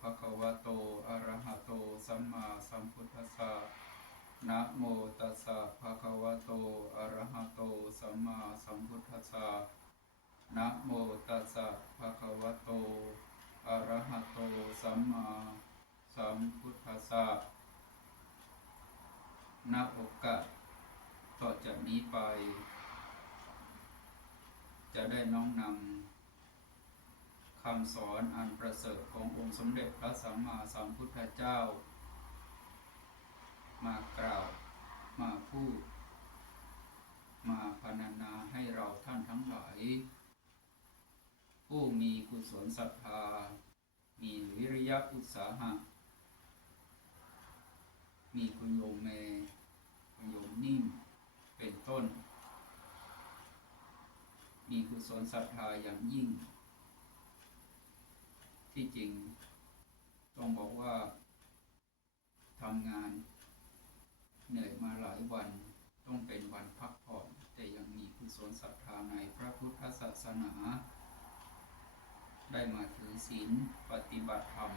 ภะคะวะโต อะระหะโต สัมมาสัมพุทธัสสะ นะโมตัสสะภะคะวะโต อะระหะโต สัมมาสัมพุทธัสสะ นะโมตัสสะภะคะวะโต อะระหะโต สัมมาสัมพุทธัสสะณโอกาสต่อจากนี้ไป จะได้น้อมนำ คำสอนอันประเสริฐขององค์สมเด็จพระสัมมาสัมพุทธเจ้า มากล่าวมาพูด มาพรรณนาให้เราท่านทั้งหลาย ผู้มีกุศลศรัทธา มีวิริยะอุตสาหะ มีคุณโยมเมคุณโยมนิ่มเป็นต้น มีกุศลศรัทธาอย่างยิ่ง ที่จริง ต้องบอกว่าทำงาน เหนื่อยมาหลายวันต้องเป็นวันพักผ่อน แต่ยังมีกุศลศรัทธาในพระพุทธศาสนา ได้มาถือศีลปฏิบัติธรรม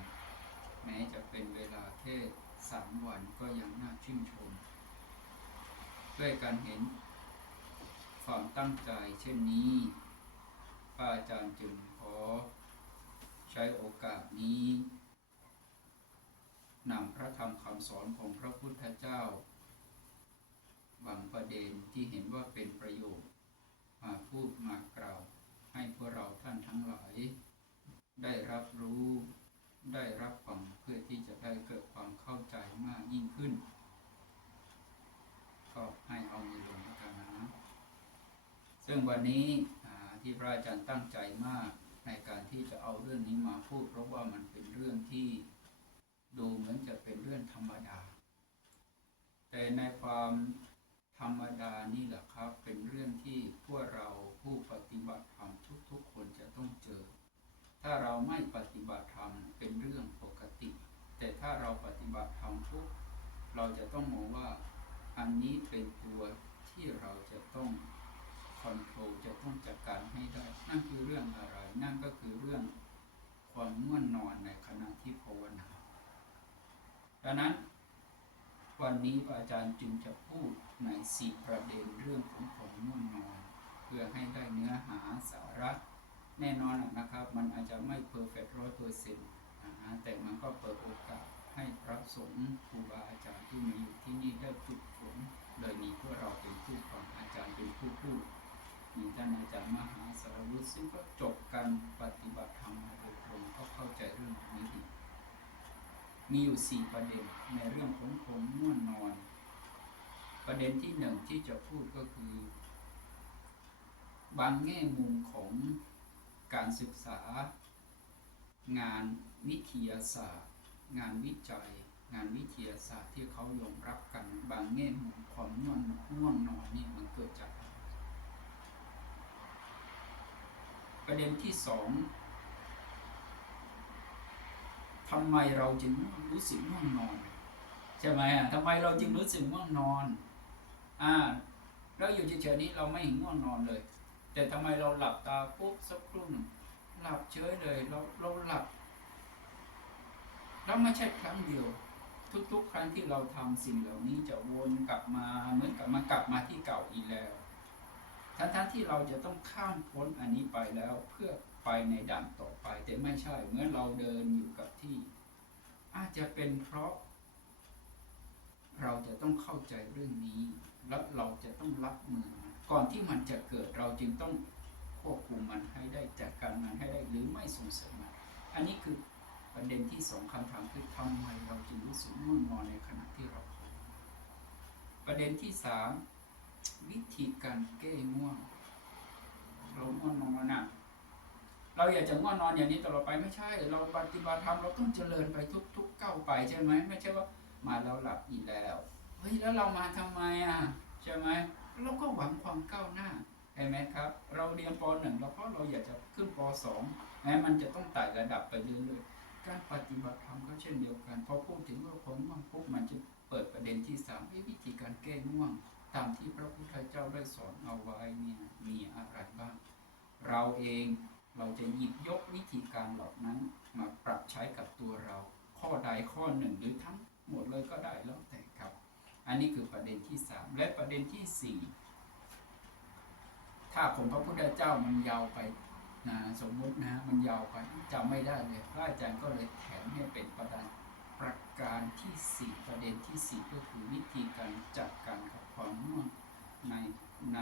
แม้จะเป็นเวลาแค่สามวันก็ยังน่าชื่นชม ด้วยการเห็นความตั้งใจเช่นนี้ พระอาจารย์จึงขอ ใช้โอกาสนี้นำพระธรรมคำสอนของพระพุทธเจ้า บางประเด็นที่เห็นว่าเป็นประโยชน์ มาพูดมากล่าว ให้พวกเราท่านทั้งหลาย ได้รับรู้ได้รับฟังเพื่อที่จะได้เกิดความเข้าใจมากยิ่งขึ้น ก็ให้เอามือลงกันนะ ซึ่งวันนี้ที่พระอาจารย์ตั้งใจมาก ในการที่จะเอาเรื่องนี้มาพูด เพราะว่ามันเป็นเรื่องที่ดูเหมือนจะเป็นเรื่องธรรมดา แต่ในความธรรมดานี่แหละครับ เป็นเรื่องที่พวกเราผู้ปฏิบัติธรรมทุกๆคนจะต้องเจอ ถ้าเราไม่ปฏิบัติธรรมเป็นเรื่องปกติ แต่ถ้าเราปฏิบัติธรรมทุกเราจะต้องมองว่าอันนี้เป็นตัวที่เราจะต้อง คอนโทรลจะต้องจัดการให้ได้ นั่นคือเรื่องอะไร นั่นก็คือเรื่องความง่วนนอนในขณะที่ภาวนาดังนั้น วันนี้อาจารย์จึงจะพูดในสี่ประเด็นเรื่องของความง่วงนอน เพื่อให้ได้เนื้อหาสาระ แน่นอนนะครับ มันอาจจะไม่เพอร์เฟกต์ร้อยเปอร์เซ็นต์แต่มันก็เปิดโอกาสให้พระสงฆ์ครูบาอาจารย์ที่มีอยู่ที่นี่ได้ฝึกฝนโดยมีพวกเราเป็นผู้ฟังอาจารย์เป็นผู้พูด มีท่านอาจารย์มหาสารวุฒิซึ่งก็จบการปฏิบัติธรรมมาโดยตรงก็เข้าใจเรื่องนี้ดีมีอยู่สี่ประเด็นในเรื่องของผมง่วนนอน ประเด็นที่หนึ่งที่จะพูดก็คือ บางแง่มุมของการศึกษา งานวิทยาศาสตร์ งานวิจัย งานวิทยาศาสตร์ที่เขายอมรับกัน บางแง่มุมความง่วงง่วงนอนนี่มันเกิดจากอะไร ประเด็นที่สองทำไมเราจึงรู้สึกง่วงนอนใช่ไหมอะทำไมเราจึงรู้สึกง่วงนอน อ่าเราอยู่เฉยๆนี้เราไม่เห็นง่วงนอนเลย แต่ทำไมเราหลับตาปุ๊บสักครู่หนึ่งหลับเฉยเลยเราเราหลับแล้วไม่ใช่ครั้งเดียว ทุกๆ ครั้งที่เราทำสิ่งเหล่านี้จะวนกลับมาเหมือนกับมากลับมาที่เก่าอีกแล้ว ทั้งๆที่เราจะต้องข้ามพ้นอันนี้ไปแล้วเพื่อไปในด่านต่อไป แต่ไม่ใช่เมื่อเราเดินอยู่กับที่ อาจจะเป็นเพราะ เราจะต้องเข้าใจเรื่องนี้ แล้วเราจะต้องรับมือ ก่อนที่มันจะเกิดเราจึงต้องควบคุมมันให้ได้จัดการมันให้ได้หรือไม่ส่งเสริมมันอันนี้คือประเด็นที่สองคำถามคือทำไมเราจึงรู้สึกง่วงนอนในขณะที่เราภาวนาประเด็นที่สาม วิธีการแก้ง่วง เราง่วงนอนน่ะเราอยากจะง่วงนอนอย่างนี้ตลอดไปไม่ใช่ เราปฏิบัติธรรมเราต้องเจริญไปทุกๆก้าวไปใช่ไหมไม่ใช่ว่ามาแล้วหลับอีกแล้วเฮ้ยแล้วเรามาทำไมอะใช่ไหมเราก็หวังความก้าวหน้าเห็นไหมครับ เราเรียนปหนึ่งเราเพราะเราอยากจะขึ้นปสองแม้มันจะต้องไต่ระดับไปเรื่อยๆการปฏิบัติธรรมก็เช่นเดียวกันพอพูดถึงว่าความง่วงปุ๊บมันจะเปิดประเด็นที่สามวิธีการแก้ง่วง ตามที่พระพุทธเจ้าได้สอนเอาไว้เนี่ยมีอะไรบ้าง เราเองเราจะหยิบยกวิธีการเหล่านั้นมาปรับใช้กับตัวเรา ข้อใดข้อหนึ่งหรือทั้งหมดเลยก็ได้แล้วแต่ครับ อันนี้คือประเด็นที่สามและประเด็นที่สี่ถ้าของพระพุทธเจ้ามันยาวไปนะสมมุตินะมันยาวไปจำไม่ได้เลยพระอาจารย์ก็เลยแถมให้เป็นประเด็นประการที่สี่ประเด็นที่สี่ก็คือวิธีการจัด ในใน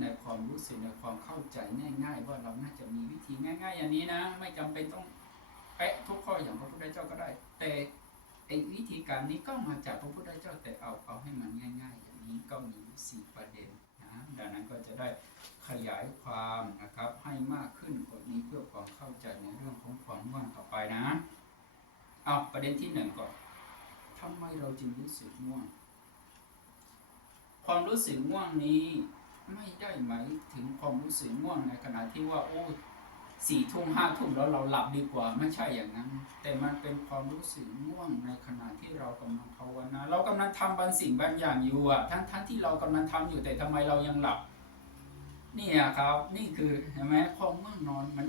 ในความรู้สึกในความเข้าใจง่าย ๆ ว่าเราน่าจะมีวิธีง่าย ๆ อย่างนี้นะ ไม่จำเป็นต้องเป๊ะทุกข้ออย่างพระพุทธเจ้าก็ได้ แต่ไอ้วิธีการนี้ก็มาจากพระพุทธเจ้าแต่เอาเอาให้มันง่าย ๆ อย่างนี้ก็มีสี่ประเด็นนะดังนั้นก็จะได้ขยายความนะครับให้มากขึ้นกว่านี้เพื่อความเข้าใจในเรื่องของความว่างต่อไปนะเอาประเด็นที่หนึ่งก่อนทำไมเราจึงรู้สึกง่วง ความรู้สึกง่วงนี้ไม่ได้หมายถึงความรู้สึกง่วงในขณะที่ว่าโอ้สี่ทุ่มห้าทุ่มแล้วเราหลับดีกว่าไม่ใช่อย่างนั้น แต่มันเป็นความรู้สึกง่วงในขณะที่เรากำลังภาวนาเรากำลังทำบางสิ่งบางอย่างอยู่อะทั้งทั้งที่เรากำลังทำอยู่แต่ทำไมเรายังหลับนี่อะครับ นี่คือเห็นไหมความง่วงนอนมัน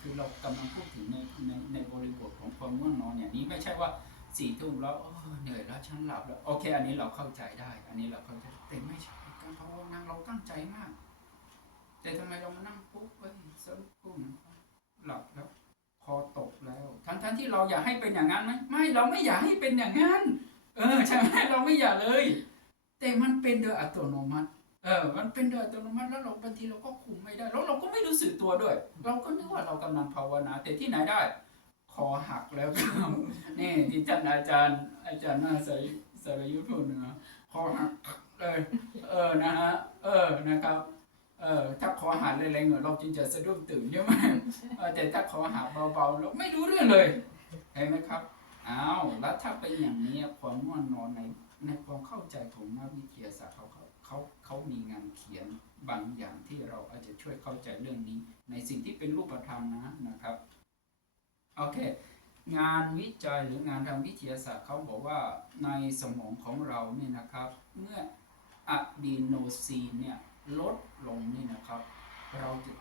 คือเรากำลังพูดถึงในในในบริบทของความง่วงนอนอย่างนี้ไม่ใช่ว่า สี่ทุ่มแล้วเหนื่อยแล้วฉันหลับแล้วโอเค อันนี้เราเข้าใจได้ อันนี้เราเข้าใจแต่ไม่ใช่การภาวนาเราตั้งใจมาก แต่ทำไมเรามานั่งปุ๊บเฮ้ยสักครู่หนึ่งหลับแล้ว คอตกแล้ว ทั้งทั้งที่เราอยากให้เป็นอย่างนั้นไหมไม่เราไม่อยากให้เป็นอย่างนั้น เออใช่ไหมเราไม่อยากเลย แต่มันเป็นโดยอัตโนมัติเออ มันเป็นโดยอัตโนมัติแล้วเราบางทีเราก็คุมไม่ได้ แล้วเราก็ไม่รู้สึกตัวด้วย เราก็นึกว่าเรากำลังภาวนา แต่ที่ไหนได้ คอหักแล้วครับนี่ที่ท่านอาจารย์ อาจารย์น่าใสสรยุทธ์พูดนะคอหักเลยเออนะฮะเออนะครับ เออถ้าคอหักแรงๆเราจึงจะสะดุ้งตื่นใช่ไหมเออแต่ถ้าคอหักเบาๆเราไม่รู้เรื่องเลยเห็นไหมครับอ้าวแล้วถ้าเป็นอย่างนี้ความง่วงนอนในในความเข้าใจของนักวิทยาศาสตร์เขาเขาเขาเขามีงานเขียนบางอย่างที่เราอาจจะช่วยเข้าใจเรื่องนี้ ในสิ่งที่เป็นรูปธรรมนะนะครับ โอเค งานวิจัยหรืองานทางวิทยาศาสตร์เขาบอกว่าในสมองของเราเนี่ยนะครับ เมื่ออะดีโนซีนเนี่ยลดลงนี่นะครับ เราจะ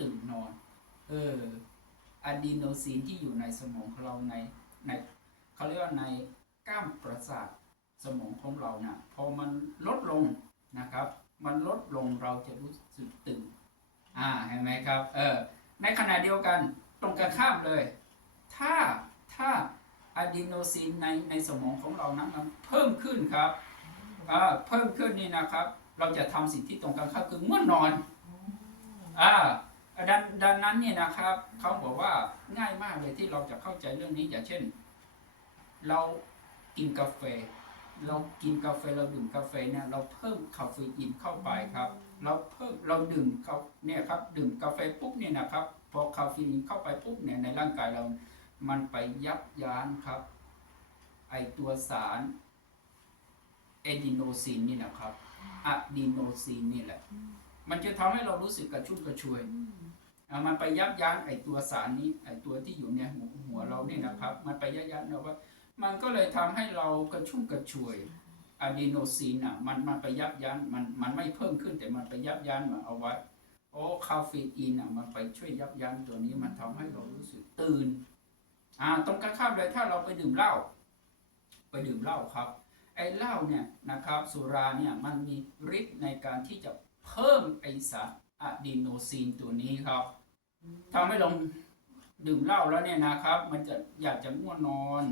ตื่นนอน เอออะดีโนซีนที่อยู่ในสมองของเราในในเขาเรียกว่าในก้ามประสาทสมองของเรานะ่ะพอมันลดลงนะครับ มันลดลงเราจะรู้สึกตื่นอ่าเห็นไหมครับ เออในขณะเดียวกันตรงกันข้ามเลย ถ้าถ้าอะดีโนซีนในในสมองของเรานั้นมันเพิ่มขึ้นครับเพิ่มขึ้นนี่นะครับ เราจะทำสิ่งที่ตรงกันข้ามคือง่วงนอนอ่าดังดังนั้นเนี่ยนะครับเขาบอกว่าง่ายมากเลยที่เราจะเข้าใจเรื่องนี้อย่างเช่น เรากินกาแฟ เรากินกาแฟเราดื่มกาแฟเนี่ยเราเพิ่มคาเฟอีนเข้าไปครับ เราเพิ่มเราดื่มเขาเนี่ยครับดื่มกาแฟปุ๊บเนี่ยนะครับพอคาเฟอีนเข้าไปปุ๊บเนี่ยในร่างกายเรา มันไปยับยั้งครับ ไอตัวสารเอดิโนซินนี่นะครับอะดีโนซินนี่แหละ มันจะทำให้เรารู้สึกกระชุ่มกระชวยมันไปยับยั้งไอตัวสารนี้ไอตัวที่อยู่ในหัวหัวเราเนี่ยนะครับ มันไปยับยั้งเราว่า มันก็เลยทำให้เรากระชุ่มกระชวยอะดีโนซินอะมันมันไปยับยั้งมันมันไม่เพิ่มขึ้นแต่มันไปยับยั้งมันเอาไว้โอ้คาเฟอีนอะมันไปช่วยยับยั้งตัวนี้มันทำให้เรารู้สึกตื่น อ่าตรงกันข้ามเลยถ้าเราไปดื่มเหล้าไปดื่มเหล้าครับ ไอ้เหล้าเนี่ยนะครับสุราเนี่ยมันมีฤทธิ์ในการที่จะเพิ่มไอสารอะดีโนซีนตัวนี้ครับทำให้เราดื่มเหล้าแล้วเนี่ยนะครับ มันจะอยากจะง่วงนอน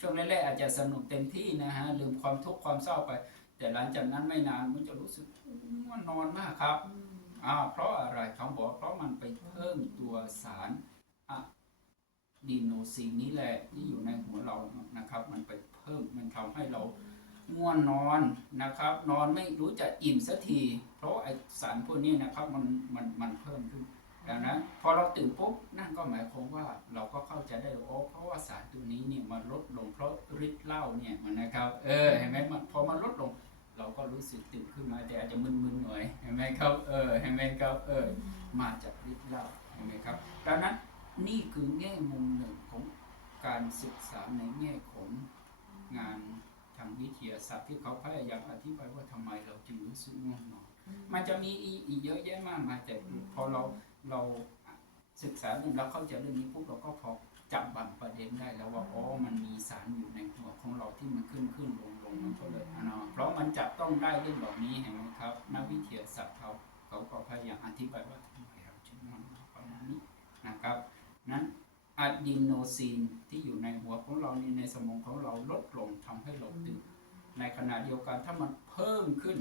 ช่วงแรกๆอาจจะสนุกเต็มที่นะฮะลืมความทุกข์ความเศร้าไป แต่หลังจากนั้นไม่นานมันจะรู้สึกง่วงนอนมากครับอ่าเพราะอะไรเขาบอกเพราะมันไปเพิ่มตัวสาร อะดีโนซีนนี้แหละที่อยู่ในหัวเรานะครับ มันไปเพิ่มมันทำให้เราง่วงนอนนะครับ นอนไม่รู้จะอิ่มสักที เพราะไอสารพวกนี้นะครับมันมันมันเพิ่มขึ้นดังนั้นพอเราตื่นปุ๊บนั่นก็หมายความว่าเราก็เข้าใจได้โอ้เพราะว่าสารตัวนี้เนี่ยมันลดลงเพราะฤทธิ์เหล้าเนี่ยมันนะครับเออเห็นไหมมันพอมันลดลง เราก็รู้สึกตื่นขึ้นมาแต่อาจจะมึนๆหน่อยเห็นไหมครับเออเห็นไหมครับเออมาจากฤทธิ์เหล้าเห็นไหมครับดังนั้น นี่คือแง่มุมหนึ่งของการศึกษาในแง่ของงานทางวิทยาศาสตร์ที่เขาพยายามอธิบายว่าทำไมเราจึงรู้สึกง่วงนอนมันจะมีอีอีกเยอะแยะมากมายแต่พอเราเราศึกษาเรื่องเราเข้าใจเรื่องนี้ปุ๊บเราก็พอจับบางประเด็นได้แล้วว่าอ๋อมันมีสารอยู่ในหัวของเราที่มันขึ้นขึ้นลงลงมันก็เลยเนาะเพราะมันจับต้องได้เรื่องเหล่านี้เห็นไหมครับนักวิทยาศาสตร์เขาเขาก็พยายามอธิบายว่าทำไมเราจึงนอนประมาณนี้นะครับ นั้นอะดีโนซีนที่อยู่ในหัวของเรานี่ในสมองของเราลดลงทำให้เราตื่นในขณะเดียวกันถ้ามันเพิ่มขึ้น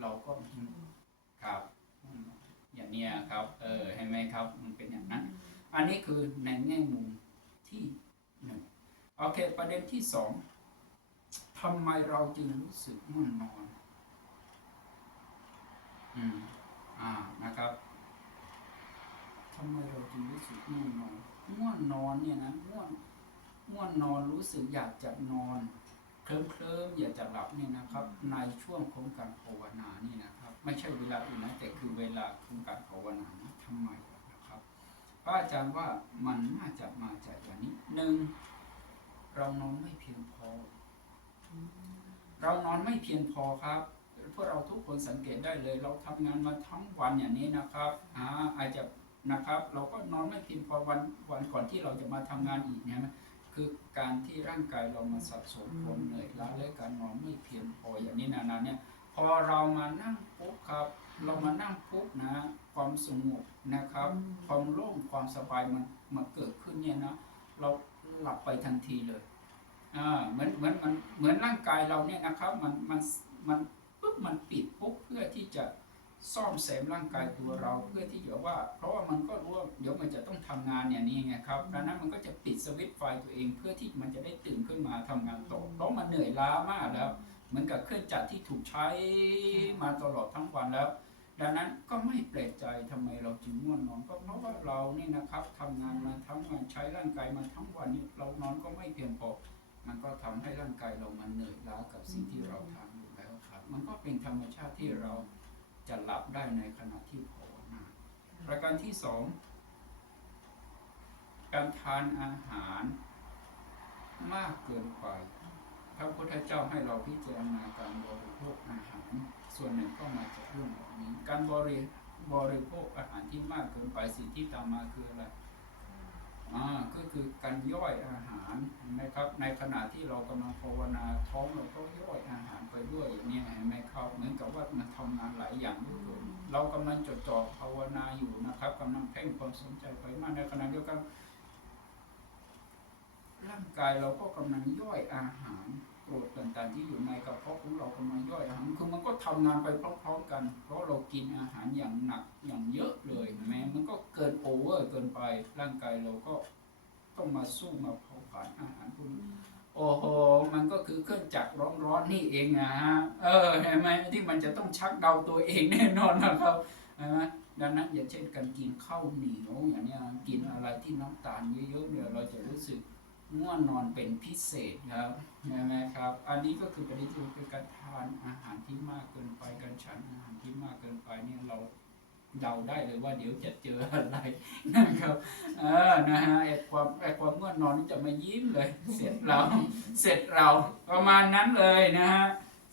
เราก็ครับอืมอย่างเนี้ยครับเออเห็นไหมครับมันเป็นอย่างนั้น อันนี้คือในแง่มุมที่หนึ่งโอเคประเด็นที่สองทำไมเราจึงรู้สึกง่วงนอน อืม อ่า นะครับ ทำไมเราจึงรู้สึกง่วงนอนง่วงนอนเนี่ยนะง่วงง่วงนอนรู้สึกอยากจะนอนเคลิ้มเคลิ้มอยากจะหลับเนี่ยนะครับ ในช่วงของการภาวนานี่นะครับ ไม่ใช่เวลาอื่นนะแต่คือเวลาของการภาวนานะทำไมนะครับพระอาจารย์ว่ามันน่าจะมาจากอย่างนี้หนึ่งเรานอนไม่เพียงพอ เรานอนไม่เพียงพอครับพวกเราทุกคนสังเกตได้เลย เราทำงานมาทั้งวันอย่างนี้นะครับอาอาจจะ นะครับ เราก็นอนไม่เพียงพอวันวันก่อนที่เราจะมาทำงานอีกเนี่ยนะคือการที่ร่างกายเรามาสะสมความเหนื่อยล้าและการนอนไม่เพียงพออย่างนี้นานๆเนี่ยพอเรามานั่งปุ๊บครับ เรามานั่งปุ๊บนะความสงบนะครับ ความโล่งความสบายมันมันเกิดขึ้นเนี่ยนะเราหลับไปทันทีเลยอ่าเหมือนเหมือนมันเหมือนร่างกายเราเนี่ยนะครับ มันมันมันปุ๊บมันปิดปุ๊บเพื่อที่จะ ซ่อมแซมร่างกายตัวเราเพื่อที่จะว่า เพราะว่ามันก็รู้ว่าเดี๋ยวมันจะต้องทำงานอย่างนี้ไงครับดังนั้นมันก็จะปิดสวิตไฟตัวเองเพื่อที่มันจะได้ตื่นขึ้นมาทำงานต่อเพราะมันเหนื่อยล้ามากแล้วเหมือนกับเครื่องจักรที่ถูกใช้มาตลอดทั้งวันแล้ว ดังนั้นก็ไม่แปลกใจทำไมเราจึงง่วงนอนก็เพราะว่าเรานี่นะครับทำงานมาทั้งวันใช้ร่างกายมาทั้งวันนี่เรานอนก็ไม่เพียงพอมันก็ทำให้ร่างกายเรามันเหนื่อยล้ากับสิ่งที่เราทำอยู่แล้วครับ มันก็เป็นธรรมชาติที่เรา จะหลับได้ในขณะที่ภาวนาประการที่สองการทานอาหารมากเกินไปพระพุทธเจ้าให้เราพิจารณาการบริโภคอาหาร ส่วนหนึ่งก็มาจากเรื่องเหล่านี้ การบริบริโภคอาหารที่มากเกินไปสิ่งที่ตามมาคืออะไร อ่าก็คือการย่อยอาหารนะครับ ในขณะที่เรากำลังภาวนาท้องเราก็ย่อยอาหารไปด้วยอย่างนี้เห็นไหมครับเหมือนกับว่ามันทำงานหลายอย่างด้วยกันเรากำลังจดจ่อภาวนาอยู่นะครับกำลังเพ่งความสนใจไปมากในขณะเดียวกันร่างกายเราก็กำลังย่อยอาหาร กรดต่างๆ ที่อยู่ในกระเพาะของเรากำลังย่อยอาหารคือมันก็ทำงานไปพร้อมๆกัน เพราะเรากินอาหารอย่างหนักอย่างเยอะเลยแม้มันก็เกินโอเวอร์เกินไปร่างกายเราก็ต้องมาสู้มาเผาผลาญอาหารพวกนี้โอ้โหมันก็คือเครื่องจักรร้อนๆนี่เองนะฮะเออเห็นไหมที่มันจะต้องชักเดาตัวเองแน่นอนนะครับเห็นไหมดังนั้นอย่างเช่นการกินข้าวเหนียวอย่างนี้กินอะไรที่น้ำตาลเยอะๆเนี่ยเราจะรู้สึก ง่วงนอนเป็นพิเศษครับใช่ไหมครับ อันนี้ก็คือประเด็นที่คือการทานอาหารที่มากเกินไปการฉันอาหารที่มากเกินไปเนี่ยเราเดาได้เลยว่าเดี๋ยวจะเจออะไรนะครับเออนะฮะไอความไอความง่วงนอนนี่จะมายิ้มเลย เสร็จเราเสร็จเราประมาณนั้นเลยนะฮะ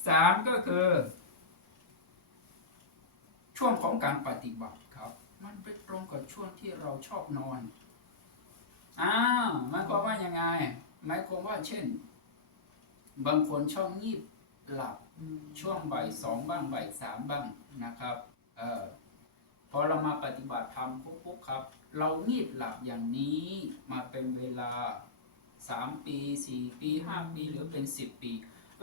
สามก็คือ ช่วงของการปฏิบัติครับ มันไปตรงกับช่วงที่เราชอบนอน อ้าวหมายความว่ายังไงหมายความว่าเช่น บางคนชอบงีบหลับช่วงบ่ายสองบ้างบ่ายสามบ้างนะครับเออพอเรามาปฏิบัติธรรมปุ๊บปุ๊บครับ เรางีบหลับอย่างนี้มาเป็นเวลาสามปีสี่ปีห้าปีหรือเป็นสิบปี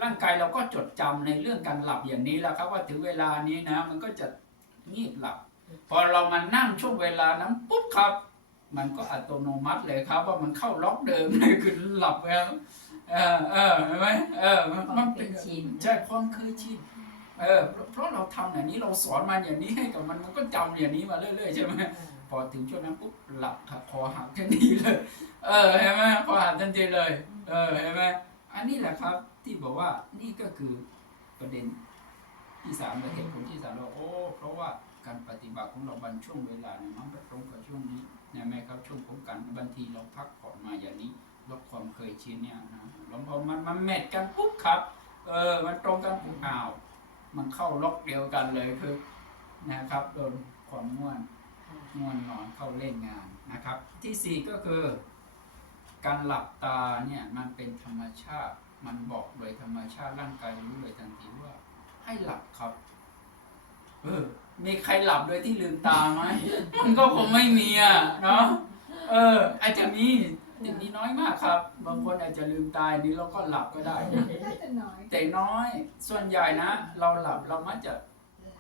ร่างกายเราก็จดจำในเรื่องการหลับอย่างนี้แล้วครับ ว่าถึงเวลานี้นะ มันก็จะงีบหลับ พอเรามานั่งช่วงเวลานั้นปุ๊บครับ มันก็อัตโนมัติเลยครับ ว่ามันเข้าล็อกเดิมเลยคือหลับแล้วเออเออเห็นไหมเออมันมันเป็นชินใช่ความเคยชินเออเพราะเพราะเราทำอย่างนี้เราสอนมันอย่างนี้ให้กับมันมันก็จำอย่างนี้มาเรื่อยๆใช่ไหมพอถึงช่วงนั้นปุ๊บหลับครับคอหักทันทีเลย เออเห็นไหมคอหักทันทีเลย เออเห็นไหมอันนี้แหละครับที่บอกว่านี่ก็คือประเด็นที่สามและเหตุผลที่สามเราโอ้เพราะว่าการปฏิบัติของเราบางช่วงเวลาเนี่ยมันไปตรงกับช่วงนี้ เห็นไหมครับช่วงของการบางทีเราพักผ่อนมาอย่างนี้ลดความเคยชินเนี่ยนะแล้วพอมันมันแมทกันปุ๊บครับ เออมันตรงกันปุ๊บอ้าวมันเข้าล็อกเดียวกันเลยคือนะครับโดนความง่วนง่วนนอนเข้าเล่นงานนะครับ ที่สี่ก็คือ การหลับตาเนี่ยมันเป็นธรรมชาติ มันบอกโดยธรรมชาติร่างกายรู้เลยทันทีว่า ให้หลับครับ มีใครหลับโดยที่ลืมตาไหมมันก็คงไม่มีอะเนาะเออ อาจจะมีแต่มีน้อยมากครับ บางคนอาจจะลืมตาอันนี้แล้วก็หลับก็ได้นะน่าจะน้อยแต่น้อยส่วนใหญ่นะ เราหลับเรามักจะ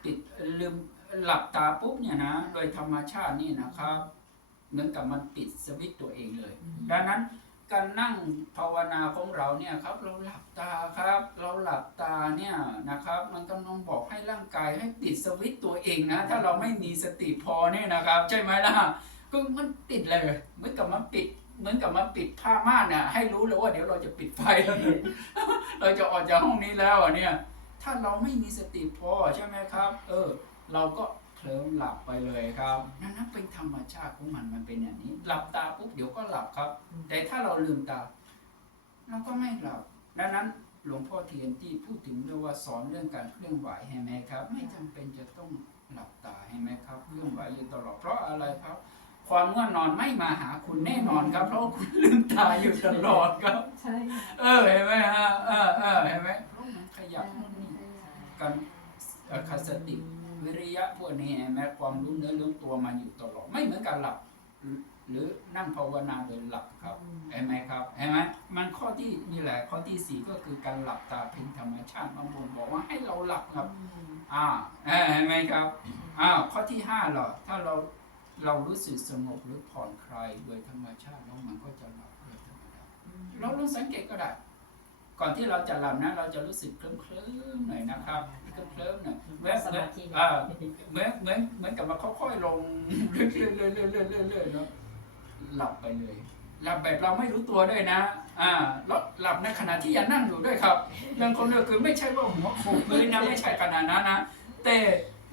ปิดลืมหลับตาปุ๊บเนี่ยนะ โดยธรรมชาตินี่นะครับ เหมือนกับมันปิดสวิตช์ตัวเองเลย ดังนั้น การนั่งภาวนาของเราเนี่ยครับ เราหลับตาครับ เราหลับตาเนี่ยนะครับ มันกำลังบอกให้ร่างกายให้ปิดสวิตตัวเองนะ ถ้าเราไม่มีสติพอเนี่ยนะครับ ใช่ไหมล่ะก็มันปิดเลยเหมือนกับมันปิดเหมือนกับมันปิดผ้าม่านน่ะให้รู้เลยว่าเดี๋ยวเราจะปิดไฟแล้วนะเราจะออกจากห้องนี้แล้วอะเนี่ย ถ้าเราไม่มีสติพอใช่ไหมครับ เออ เราก็ เคลิ้มหลับไปเลยครับนั่นนั่นเป็นธรรมชาติของมันมันเป็นอย่างนี้ หลับตาปุ๊บเดี๋ยวก็หลับครับ แต่ถ้าเราลืมตาเราก็ไม่หลับดังนั้นหลวงพ่อเทียนที่พูดถึงเรื่องว่าสอนเรื่องการเคลื่อนไหวใช่ไหมครับ ไม่จำเป็นจะต้องหลับตาใช่ไหมครับเคลื่อนไหวอยู่ตลอดเพราะอะไรครับ ความง่วงนอนไม่มาหาคุณแน่นอนครับ เพราะว่าคุณลืมตาอยู่ตลอดครับใช่ค่ะเออเห็นไหมฮะเออเออเห็นไหมเพราะมันขยับนู่นนี่การเอ่อคสติ วิริยะพวกนี้เห็นไหมความรู้เนื้อรู้ตัวมันอยู่ตลอดไม่เหมือนการหลับ หรือนั่งภาวนาโดยหลับครับเห็นไหมครับเห็นไหมมันข้อที่นี่แหละข้อที่สี่ก็คือการหลับตาเป็นธรรมชาติบางคนบอกว่าให้เราหลับครับอ่าเอ่อเห็นไหมครับอ้าวข้อที่ห้าเหรอถ้าเราเรารู้สึกสงบหรือผ่อนคลายโดยธรรมชาติแล้วมันก็จะหลับโดยธรรมดาเราลองสังเกตก็ได้ ก่อนที่เราจะหลับนะ เราจะรู้สึกเคลิ้มเคลิ้มๆหน่อยนะครับ เคลิ้มเคลิ้มๆหน่อยเหมือนสเหมือมานธิอ่าเหมือนเหมือนเหมือนกับว่าค่อยๆลงเรื่อยๆเรื่อยๆเรื่อยๆเรื่อยๆเรื่อยๆเนาะหลับไปเลยหลับแบบเราไม่รู้ตัวด้วยนะ อ่าแล้วหลับในขณะที่ยังนั่งอยู่ด้วยครับบางคนเนี่ยคือไม่ใช่ว่าหัวโขกพื้นนะไม่ใช่ขนาดนั้นนะ แต่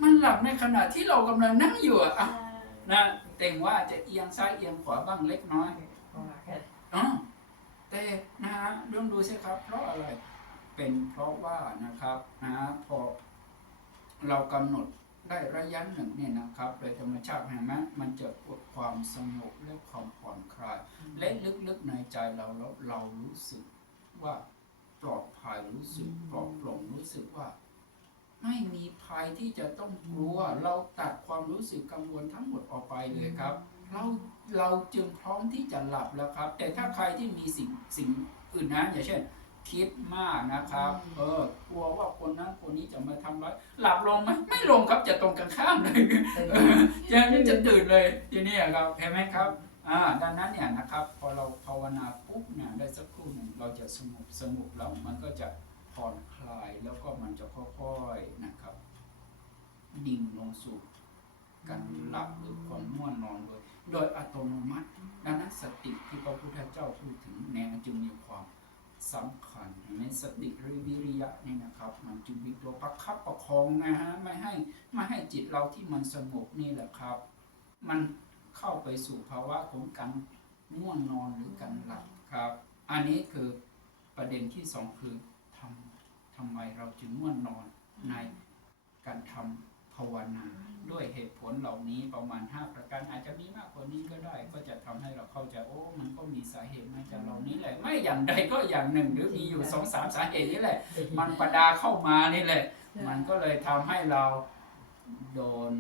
มันหลับในขณะที่เรากำลังนั่งอยู่อะอะนะแต่ว่าจะเอียงซ้ายเอียงขวาบ้างเล็กน้อยอ๋อแต่นะฮะเรื่องดูสิครับ เพราะอะไร เป็นเพราะว่านะครับนะพอเรากำหนดได้ระยะหนึ่งเนี่ยนะครับโดยธรรมชาติเห็นไหมมันจะเกิดความสงบและความผ่อนคลาย และลึกๆในใจเราแล้วเรารู้สึกว่าปลอดภัยรู้สึกปลอดโปร่งรู้สึกว่า ไม่มีภัยที่จะต้องกลัว เราตัดความรู้สึกกังวลทั้งหมดออกไปเลยครับ เราเราจึงพร้อมที่จะหลับแล้วครับ แต่ถ้าใครที่มีสิ่งสิ่งอื่นนะอย่างเช่น คิดมากนะครับ เออกลัวว่าคนนั้นคนนี้จะมาทำร้ายหลับลงไหมไม่ลงครับจะตรงกันข้ามเลยเออจะจะตื่นเลยทีนี้ครับเห็นไหมครับอ่าดังนั้นเนี่ยนะครับ พอเราภาวนาปุ๊บเนี่ยได้สักครู่หนึ่งเราจะสงบสงบแล้วมันก็จะผ่อนคลายแล้วก็มันจะค่อยๆนะครับ ดิ่งลงสู่การหลับหรือความง่วงนอนโดยโดยอัตโนมัติ ดังนั้นสติที่พระพุทธเจ้าพูดถึงแนวจึงมีความ สำคัญในสติหรือวิริยะนี่นะครับ มันจึงมีตัวประคับประคองนะฮะไม่ให้ไม่ให้จิตเราที่มันสงบนี่แหละครับ มันเข้าไปสู่ภาวะของการง่วงนอนหรือการหลับครับ อันนี้คือประเด็นที่สองคือทำทำไมเราจึงง่วงนอนในการทำาวนาด้วยเหตุผลเหล่านี้ประมาณ 5 ประการอาจจะมีมากกว่านี้ก็ได้ ก็จะทำให้เราเข้าใจโอ้มันก็มีสาเหตุมาจากเหล่านี้แหละ ไม่อย่างใดก็อย่างหนึ่ง หรือมีอยู่สองสามสาเหตุนี้แหละ มันประดาเข้ามานี่แหละ มันก็เลยทำให้เราโดน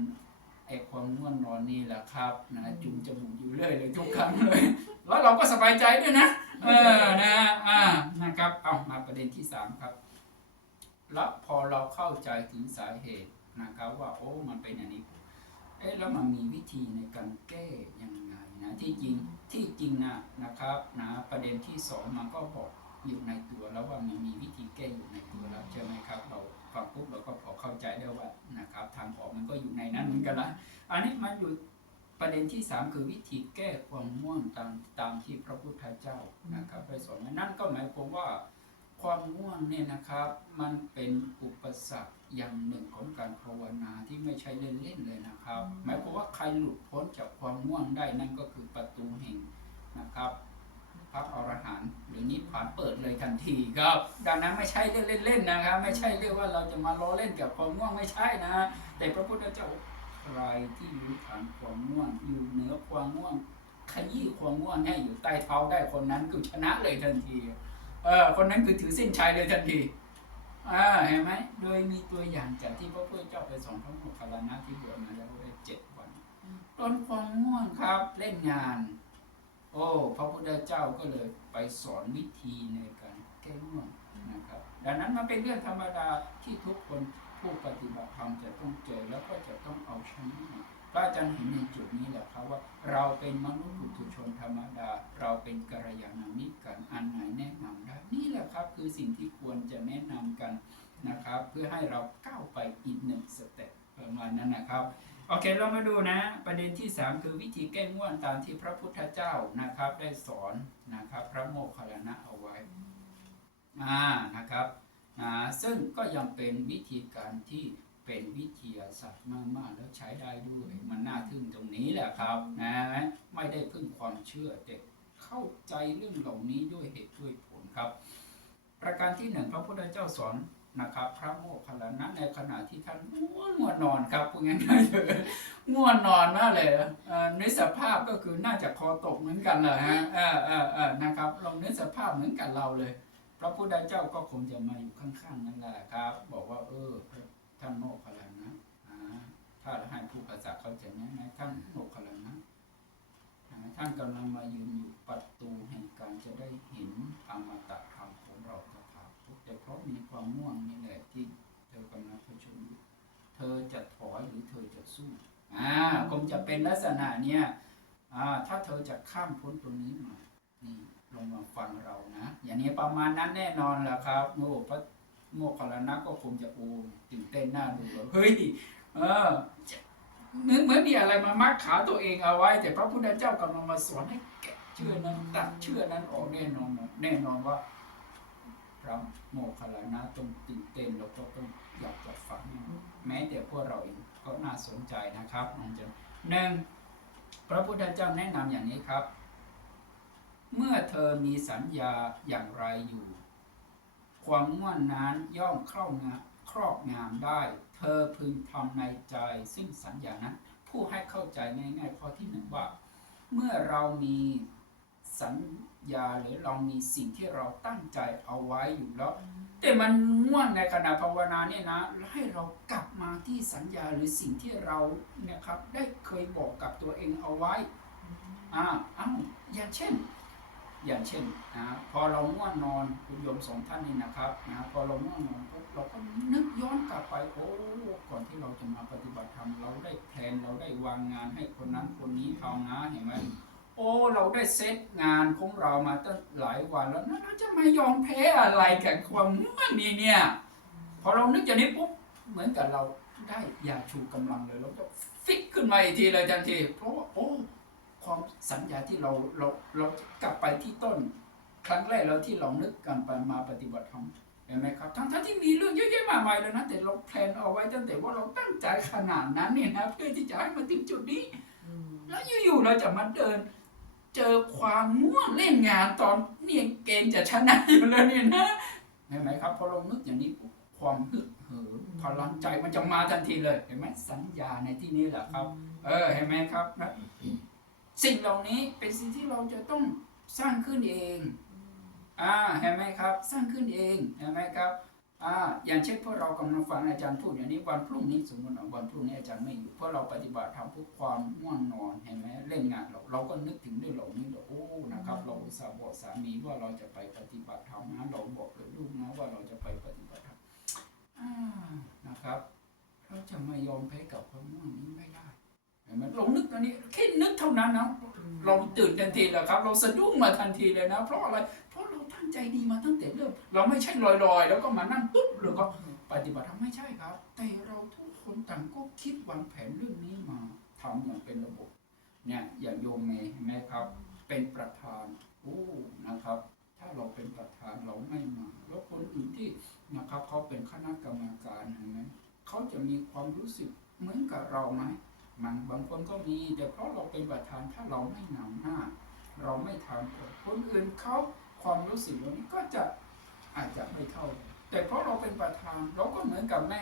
ไอ้ความง่วงนอนนี่แหละครับนะจุงจมูกอยู่เรื่อยเลยทุกครั้งเลย แล้วเราก็สบายใจด้วยนะเออนะอ่านะครับเอามาประเด็นที่สามครับ แล้วพอเราเข้าใจถึงสาเหตุ นะครับว่าโอ้มันเป็นอย่างนี้เอ๊ะแล้วมันมีวิธีในการแก้ยังไงนะที่จริงที่จริงนะนะครับนะประเด็นที่สองมันก็บอกอยู่ในตัวแล้วว่ามันมีวิธีแก้อยู่ในตัวแล้วใช่ไหมครับ เราฟังปุ๊บเราก็พอเข้าใจได้ว่านะครับทางออกมันก็อยู่ในนั้นเหมือนกันละอันนี้มันอยู่ประเด็นที่สามคือวิธีแก้ความง่วงตามตามที่พระพุทธเจ้านะครับได้สอนนั่นก็หมายความว่าความง่วงเนี่ยนะครับ มันเป็นอุปสรรค อย่างหนึ่งของการภาวนาที่ไม่ใช่เล่นๆเลยนะครับ หมายความว่าใครหลุดพ้นจากความง่วงได้นั่นก็คือประตูแห่งนะครับพระอรหันต์หรือนิพพานเปิดเลยทันทีครับ ดังนั้นไม่ใช่เล่นๆนะครับ ไม่ใช่เรียกว่าเราจะมาล้อเล่นกับความง่วงไม่ใช่นะ แต่พระพุทธเจ้าใครที่รู้ฐานความง่วงอยู่เหนือความง่วงขยี้ความง่วงให้อยู่ใต้เท้าได้คนนั้นคือชนะเลยทันทีเออคนนั้นคือถือเส้นชัยเลยทันที อ่าเห็นไหมโดยมีตัวอย่างจากที่พระพุทธเจ้าไปสอนพระโมคคัลลานะที่บวชมาแล้วได้เจ็ดวันต้นความง่วงครับเล่นงาน โอ้พระพุทธเจ้าก็เลยไปสอนวิธีในการแก้ง่วงนะครับ ดังนั้นมันเป็นเรื่องธรรมดาที่ทุกคนผู้ปฏิบัติธรรมจะต้องเจอแล้วก็จะต้องเอาชนะ พระอาจารย์เห็นในจุดนี้แหละครับว่าเราเป็นมนุษย์ปุถุชนธรรมดา เราเป็นกัลยาณมิตรกันอันไหนแนะนำได้นี่แหละครับคือสิ่งที่ควรจะแนะนำกันนะครับ เพื่อให้เราก้าวไปอีกหนึ่งสเต็ปประมาณนั้นนะครับโอเคเรามาดูนะ ประเด็นที่ 3 คือวิธีแก้ง่วงตามที่พระพุทธเจ้านะครับ ได้สอนนะครับ พระโมคคัลลานะเอาไว้อ่านะครับอ่าซึ่งก็ยังเป็นวิธีการที่ เป็นวิทยาศาสตร์มาก ๆ แล้วใช้ได้ด้วย มันน่าทึ่งตรงนี้แหละครับนะไม่ได้พึ่งความเชื่อแต่เข้าใจเรื่องเหล่านี้ด้วยเหตุด้วยผลครับ ประการที่หนึ่งพระพุทธเจ้าสอนนะครับ พระโมคคัลลานะในขณะที่ท่านง่วงนอนครับพูดง่ายๆเลยง่วงนอนมากเลยเอ่อนึกสภาพก็คือน่าจะคอตกเหมือนกันเลยฮะเออเออเออนะครับลองนึกสภาพเหมือนกันเราเลย พระพุทธเจ้าก็คงจะมาอยู่ข้างๆนั่นแหละครับ บอกว่าเออ ท่านโมคคัลลานะอ่าถ้าให้ผู้ภาษาเขาใจนะนะท่านโมคคัลลานะท่านกำลังมายืนอยู่ประตูแห่งการจะได้เห็นอมตะธรรมของเราตถาคตแต่เพราะมีความง่วงนี่แหละที่เธอกำลังเผชิญอยู่เธอจะถอยหรือเธอจะสู้อ่าคงจะเป็นลักษณะเนี้ยอ่าถ้าเธอจะข้ามพ้นตรงนี้มานี่ลงมาฟังเรานะ อย่างนี้ประมาณนั้นแน่นอนแหละครับโอ้พระ โมคคัลลานะก็คงจะโอ้ตื่นเต้นหน้าดูว่าเฮ้ยเออเหมือนเหมือนมีอะไรมามัดขาตัวเองเอาไว้ แต่พระพุทธเจ้ากำลังมาสอนให้แกะเชื่อนั้นตัดเชื่อนั้นออกแน่นอนแน่นอนว่าพระโมคคัลลานะต้องตื่นเต้นแล้วก็ต้องอยากจะฟังแม้แต่พวกเราเองก็น่าสนใจนะครับน้องเจนหนึ่งพระพุทธเจ้าแนะนำอย่างนี้ครับ เมื่อเธอมีสัญญาอย่างไรอยู่ ความง่วนนั้นย่อมเข้างาครอบงามได้ เธอพึงทำในใจ ซึ่งสัญญานั้น ผู้ให้เข้าใจง่ายๆข้อที่หนึ่งว่า เมื่อเรามีสัญญาหรือเรามีสิ่งที่เราตั้งใจเอาไว้อยู่แล้ว แต่มันง่วงในขณะภาวนาเนี่ยนะให้เรากลับมาที่สัญญาหรือสิ่งที่เราเนี่ยครับได้เคยบอกกับตัวเองเอาไว้อ่าเอ้าอย่างเช่น อย่างเช่นนะพอเราง่วงนอนคุณโยมสองท่านนี่นะครับนะพอเราง่วงนอนปุ๊บเราก็นึกย้อนกลับไปโอ้ก่อนที่เราจะมาปฏิบัติธรรมเราได้แพลนเราได้วางงานให้คนนั้นคนนี้ทำนะเห็นไหมโอ้เราได้เซตงานของเรามาตั้งหลายวันแล้วนะเราจะมายอมแพ้อะไรกับความง่วงนี้เนี่ยพอเรานึกอย่างนี้ปุ๊บเหมือนกับเราได้ยาชูกำลังเลยเราก็ฟิกขึ้นมาอีกทีเลยทันทีเพราะว่าโอ้ ความสัญญาที่เราเราเรากลับไปที่ต้น ครั้งแรกเราที่เรานึกกันไปมาปฏิบัติธรรมเห็นไหมครับทั้งทั้งที่มีเรื่องเยอะแยะมากมายเลยนะแต่เราแพลนเอาไว้ตั้งแต่ว่าเราตั้งใจขนาดนั้นเนี่ยนะเพื่อที่จะให้มาถึงจุดนี้แล้วอยู่ๆเราจะมาเดิน เจอความง่วงเล่นงานตอนเนี่ยเกณฑ์จะชนะอยู่แล้วเนี่ยนะเห็นไหมครับพอเรานึกอย่างนี้ปุ๊บความฮึกเหิมพลังใจมันจะมาทันทีเลยเห็นไหมสัญญาในที่นี้แหละครับ เออเห็นไหมครับนะ สิ่งเหล่านี้เป็นสิ่งที่เราจะต้องสร้างขึ้นเอง อ่า เห็นไหมครับ สร้างขึ้นเอง เห็นไหมครับ อ่า อย่างเช่นพวกเรากำลังฟังอาจารย์พูดอย่างนี้วันพรุ่งนี้สมมติว่าวันพรุ่งนี้อาจารย์ไม่อยู่เพราะเราปฏิบัติทำเพื่อความง่วงนอน เห็นไหมเล่นงานเราเราก็นึกถึงเรื่องเหล่านี้เลยโอ้ นะครับ เราอุตส่าห์บอกสามีว่าเราจะไปปฏิบัติธรรมนะเราบอกกับลูกนะว่าเราจะไปปฏิบัติธรรมอ่านะครับ เราจะไม่ยอมแพ้กับความง่วงนี้ไม่ได้ เห็นไหมเรานึกอันนี้แค่นึกเท่านั้นนะเราตื่นทันทีเลยครับ เราสะดุ้งมาทันทีเลยนะ เพราะอะไรเพราะเราตั้งใจดีมาตั้งแต่เริ่มเราไม่ใช่ลอยๆ แล้วก็มานั่งปุ๊บหรือก็ปฏิบัติธรรมไม่ใช่ครับ แต่เราทุกคนต่างก็คิดวางแผนเรื่องนี้มาทำอย่างเป็นระบบเนี่ยอย่างโยมเมย์เห็นไหมครับ เป็นประธานโอ้นะครับ ถ้าเราเป็นประธานเราไม่มา แล้วคนอื่นที่นะครับเขาเป็นคณะกรรมการเห็นไหมเขาจะมีความรู้สึกเหมือนกับเราไหม มันบางคนก็มีแต่เพราะเราเป็นประธานถ้าเราไม่นำหน้า เราไม่ทำคนอื่นเขาความรู้สึกเหล่านี้ก็จะอาจจะไม่เท่า แต่เพราะเราเป็นประธานเราก็เหมือนกับแม่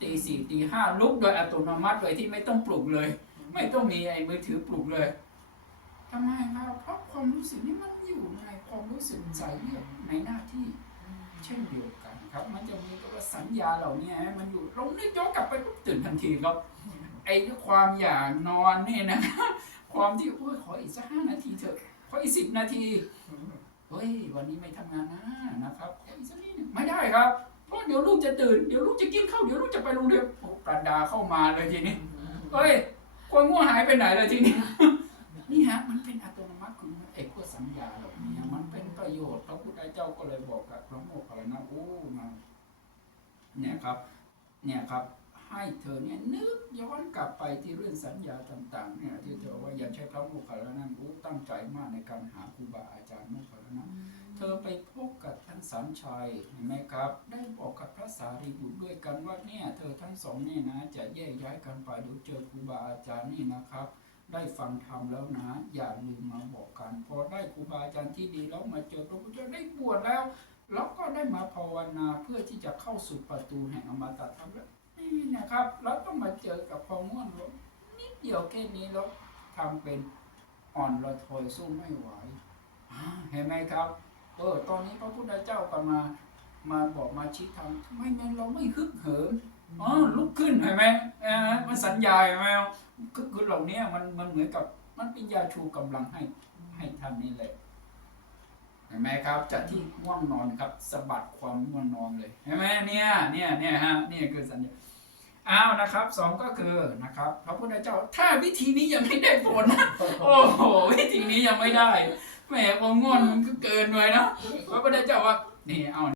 ตีสี่ตีห้าลุกโดยอัตโนมัติโดยที่ไม่ต้องปลุกเลย ไม่ต้องมีไอ้มือถือปลุกเลยทำไมครับเพราะความรู้สึกนี้มันอยู่ในความรู้สึกใจเรียในหน้าที่เช่นเดียวกันครับ มันจะมีตัวสัญญาเหล่านี้มันอยู่ลงนึกย้อนกลับไปปุ๊บตื่นทันทีครับ ไอ้ความอยากนอนเนี่ยนะ ความที่โอ้ยขออีกสักห้านาทีเถอะขออีกสิบนาทีเฮ้ยวันนี้ไม่ทำงานนะนะครับขออีกสักนิดนึงไม่ได้ครับเพราะเดี๋ยวลูกจะตื่นเดี๋ยวลูกจะกินข้าวเดี๋ยวลูกจะไปโรงเรียนโอ้ปราดาเข้ามาเลยทีนี้เฮ้ยความง่วงหายไปไหนเลยทีนี้นี่ฮะมันเป็นอัตโนมัติคุณไอ้พวกสัญญาเหล่านี้มันเป็นประโยชน์พระพุทธเจ้าก็เลยบอกกับพระโมคคัลลานะโอ้มาเนี่ยครับ เนี่ยครับ ให้เธอเนี่ยนึกย้อนกลับไปที่เรื่องสัญญาต่างๆเนี่ยที่เธอว่าอย่าใช้พระโมคคัลลานะโอ้ตั้งใจมากในการหาครูบาอาจารย์โมคคัลลานะเธอไปพบกับท่านสามชัยเห็นไหมครับ ได้บอกกับพระสารีบุตรด้วยกันว่าเนี่ยเธอทั้งสองเนี่ยนะจะแยกย้ายกันไปเดี๋ยวเจอครูบาอาจารย์นี่นะครับได้ฟังธรรมแล้วนะ อย่าลืมมาบอกกัน พอได้ครูบาอาจารย์ที่ดีแล้วมาเจอพระพุทธเจ้าได้บวชแล้ว แล้วก็ได้มาภาวนาเพื่อที่จะเข้าสู่ประตูแห่งอมตะธรรมแล้ว นี่นะครับแล้วต้องมาเจอกับความง่วงลงนิดเดียวแค่นี้แล้วทำเป็นอ่อนระทอยสู้ไม่ไหวเห็นไหมครับเออตอนนี้พระพุทธเจ้าก็มามาบอกมาชี้ทางทำไมงั้นเราไม่ฮึกเหิมอ๋อลุกขึ้นเห็นไหมเออมันสัญญาเห็นไหมคือคือเหล่านี้มันมันเหมือนกับมันเป็นยาชูกำลังให้ให้ท่านนี่แหละเห็นไหมครับจากที่ง่วงนอนครับสะบัดความง่วงนอนเลยเห็นไหมเนี่ยเนี่ยเนี่ยฮะนี่คือสัญญา อ้าวนะครับสองก็คือนะครับพระพุทธเจ้า ถ้าวิธีนี้ยังไม่ได้ผลนะโอ้โหวิธีนี้ยังไม่ได้แหมความง่วงมันก็เกินไปนะพระพุทธเจ้าว่านี่เอา